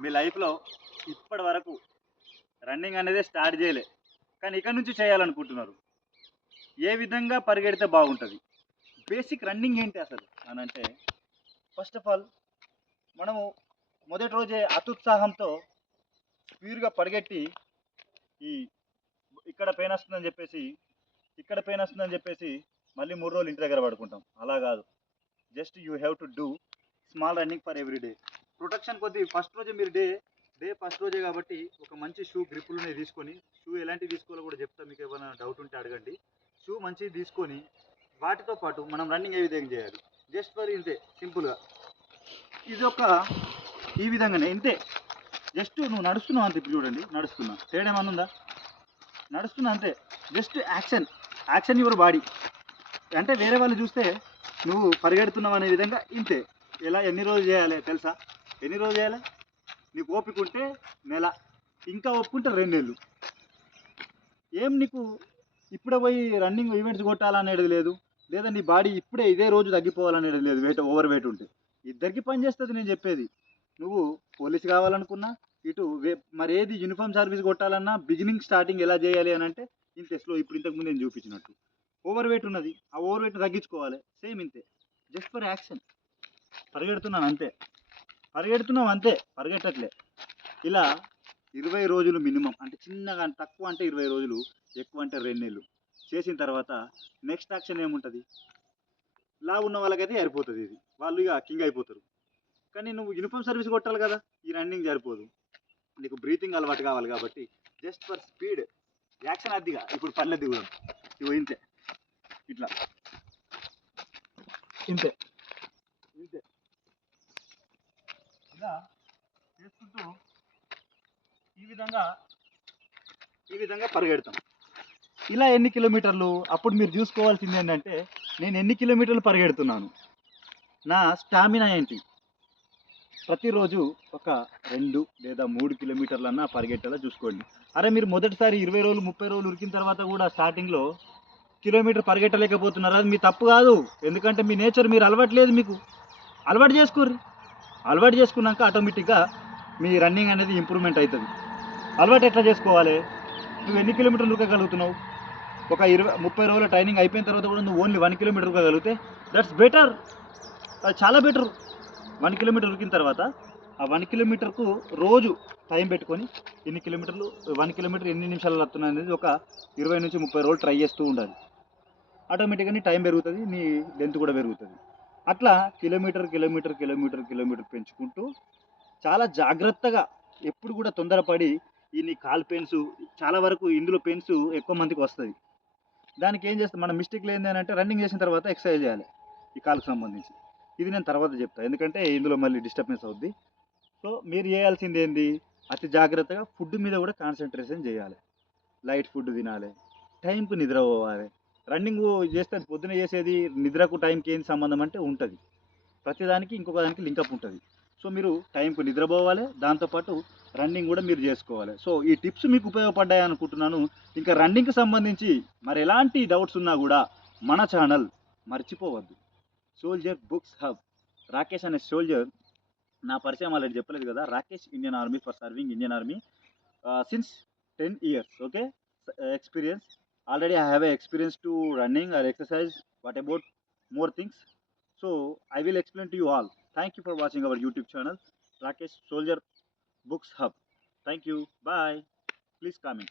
మీ లైఫ్లో ఇప్పటి వరకు రన్నింగ్ అనేది స్టార్ట్ చేయలే. కానీ ఇక్కడ నుంచి చేయాలనుకుంటున్నారు. ఏ విధంగా పరిగెడితే బాగుంటుంది? బేసిక్ రన్నింగ్ ఏంటి అసలు? అని అంటే ఫస్ట్ ఆఫ్ ఆల్ మనము మొదటి రోజే అత్యుత్సాహంతో స్పీడ్గా పరిగెట్టి ఈ ఇక్కడ పెయిన్ వస్తుందని చెప్పేసి ఇక్కడ పెయిన్ వస్తుందని చెప్పేసి మళ్ళీ మూడు రోజులు ఇంటి దగ్గర పడుకుంటాం. అలా కాదు. Just you have to do small running for every day. Protection కొద్ది ఫస్ట్ రోజే మీరు డే డే ఫస్ట్ రోజే కాబట్టి ఒక మంచి షూ గ్రిప్పులునే తీసుకొని షూ ఎలాంటివి తీసుకోవాలో కూడా చెప్తా మీకు ఏమైనా డౌట్ ఉంటే అడగండి. షూ మంచిది తీసుకొని వాటితో పాటు మనం రన్నింగ్ ఏ విధంగా చేయాలి? జస్ట్ ఫర్ ఇంతే సింపుల్గా ఇది ఒక ఈ విధంగానే ఇంతే. జస్ట్ నువ్వు నడుస్తున్నావు అంతే ఇప్పుడు చూడండి నడుస్తున్నా. తేడా ఏమన్నా ఉందా? నడుస్తున్నా అంతే. Just action action your body అంటే వేరే వాళ్ళు చూస్తే నువ్వు పరిగెడుతున్నావు అనే విధంగా ఇంతే. ఎలా ఎన్ని రోజులు చేయాలి తెలుసా? ఎన్ని రోజులు చేయాలి? నీకు ఓపిక ఉంటే నెల. ఇంకా ఒప్పుకుంటే రెండేళ్ళు. ఏం నీకు ఇప్పుడే పోయి రన్నింగ్ ఈవెంట్స్ కొట్టాలనేది లేదు? లేదా నీ బాడీ ఇప్పుడే ఇదే రోజు తగ్గిపోవాలనేది లేదు వెయిట్ ఓవర్ వెయిట్ ఉంటే. ఇద్దరికి పని చేస్తుంది నేను చెప్పేది. నువ్వు పోలీస్ కావాలనుకున్నా ఇటు వే- మరి ఏది యూనిఫామ్ సర్వీస్ కొట్టాలన్నా బిగినింగ్ స్టార్టింగ్ ఎలా చేయాలి అని అంటే ఇంతే ఇప్పుడు ఇంతకు ముందు నేను చూపించినట్టు. ఓవర్ వెయిట్ ఉన్నది. ఆ ఓవర్ వెయిట్ తగ్గించుకోవాలి. సేమ్ ఇంతే. జస్ట్ ఫర్ యాక్షన్ పరిగెడుతున్నాను అంతే. పరిగెడుతున్నాం అంతే పరిగెట్టట్లే. ఇలా ఇరవై రోజులు మినిమం అంటే చిన్నగా తక్కువ అంటే ఇరవై రోజులు ఎక్కువ అంటే రెండు నెలలు. చేసిన తర్వాత నెక్స్ట్ యాక్షన్ ఏముంటుంది? లా ఉన్న వాళ్ళకైతే సరిపోతుంది ఇది. వాళ్ళు ఇక కింగ్ అయిపోతారు. కానీ నువ్వు యూనిఫామ్ సర్వీస్ కొట్టాలి కదా ఈ రన్నింగ్ సరిపోదు. నీకు బ్రీతింగ్ అలవాటు కావాలి కాబట్టి జస్ట్ ఫర్ స్పీడ్ యాక్షన్ అద్దిగా ఇప్పుడు పర్లేదు దిగుదాం. ఇవి ఇంతే. ఇట్లా. ఇంతే. ఇలా చేసుకుంటూ ఈ విధంగా ఈ విధంగా పరిగెడతాం. ఇలా ఎన్ని కిలోమీటర్లు? అప్పుడు మీరు చూసుకోవాల్సింది ఏంటంటే నేను ఎన్ని కిలోమీటర్లు పరిగెడుతున్నాను? నా స్టామినా ఏంటి? ప్రతిరోజు ఒక రెండు లేదా మూడు కిలోమీటర్లన్నా పరిగెట్టేలా చూసుకోండి. అరే మీరు మొదటిసారి ఇరవై రోజులు ముప్పై రోజులు ఉరికిన తర్వాత కూడా స్టార్టింగ్లో కిలోమీటర్ పరిగెట్టలేకపోతున్నారు? అది మీ తప్పు కాదు. ఎందుకంటే మీ నేచర్ మీరు అలవాట్లేదు మీకు. అలవాటు చేసుకోర్రి. అలవాటు చేసుకున్నాక ఆటోమేటిక్గా మీ రన్నింగ్ అనేది ఇంప్రూవ్మెంట్ అవుతుంది. అలవాటు ఎట్లా చేసుకోవాలి? నువ్వు ఎన్ని కిలోమీటర్లు ఉరకగలుగుతున్నావు? ఒక ఇరవై ముప్పై రోజుల ట్రైనింగ్ అయిపోయిన తర్వాత కూడా నువ్వు ఓన్లీ వన్ కిలోమీటర్ ఉరకగలిగితే దట్స్ బెటర్ అది చాలా బెటర్ వన్ కిలోమీటర్ ఉరికిన తర్వాత ఆ వన్ కిలోమీటర్కు రోజు టైం పెట్టుకొని ఎన్ని కిలోమీటర్లు వన్ కిలోమీటర్ ఎన్ని నిమిషాలు వస్తున్నాయి అనేది ఒక ఇరవై నుంచి ముప్పై రోజులు ట్రై చేస్తూ ఉండాలి. ఆటోమేటిక్గా నీ టైం పెరుగుతుంది నీ లెంత్ కూడా పెరుగుతుంది. అట్లా కిలోమీటర్ కిలోమీటర్ కిలోమీటర్ కిలోమీటర్ పెంచుకుంటూ చాలా జాగ్రత్తగా ఎప్పుడు కూడా తొందరపడి ఈ నీ కాల్ పెయిన్స్ చాలా వరకు ఇందులో పెయిన్స్ ఎక్కువ మందికి వస్తుంది దానికి ఏం చేస్తాం? మన మిస్టేక్లు ఏంటి అని అంటే రన్నింగ్ చేసిన తర్వాత ఎక్సర్సైజ్ చేయాలి ఈ కాలుకు సంబంధించి. ఇది నేను తర్వాత చెప్తాను ఎందుకంటే ఇందులో మళ్ళీ డిస్టర్బెన్స్ అవుద్ది. సో మీరు చేయాల్సింది ఏంది? అతి జాగ్రత్తగా ఫుడ్ మీద కూడా కాన్సన్ట్రేషన్ చేయాలి. లైట్ ఫుడ్ తినాలి. టైంకు నిద్ర పోవాలి. రన్నింగ్ చేస్తే అది పొద్దున చేసేది నిద్రకు టైంకి ఏంది సంబంధం అంటే ఉంటుంది. ప్రతిదానికి ఇంకొక దానికి లింకప్ ఉంటుంది. సో మీరు టైంకు నిద్రపోవాలి దాంతోపాటు రన్నింగ్ కూడా మీరు చేసుకోవాలి. సో ఈ టిప్స్ మీకు ఉపయోగపడ్డాయి అనుకుంటున్నాను. ఇంకా రన్నింగ్కి సంబంధించి మరి ఎలాంటి డౌట్స్ ఉన్నా కూడా మన ఛానల్ మర్చిపోవద్దు. సోల్జర్ బుక్స్ హబ్ రాకేష్ అనే సోల్జర్ నా పరిచయం ఆల్రెడీ చెప్పలేదు కదా. Rakesh Indian army for serving Indian army since ten years okay experience already I have experience to running or exercise what about more things. So I will explain to you all. Thank you for watching our youtube channel Rakesh Soldier Books Hub. Thank you. Bye. Please comment.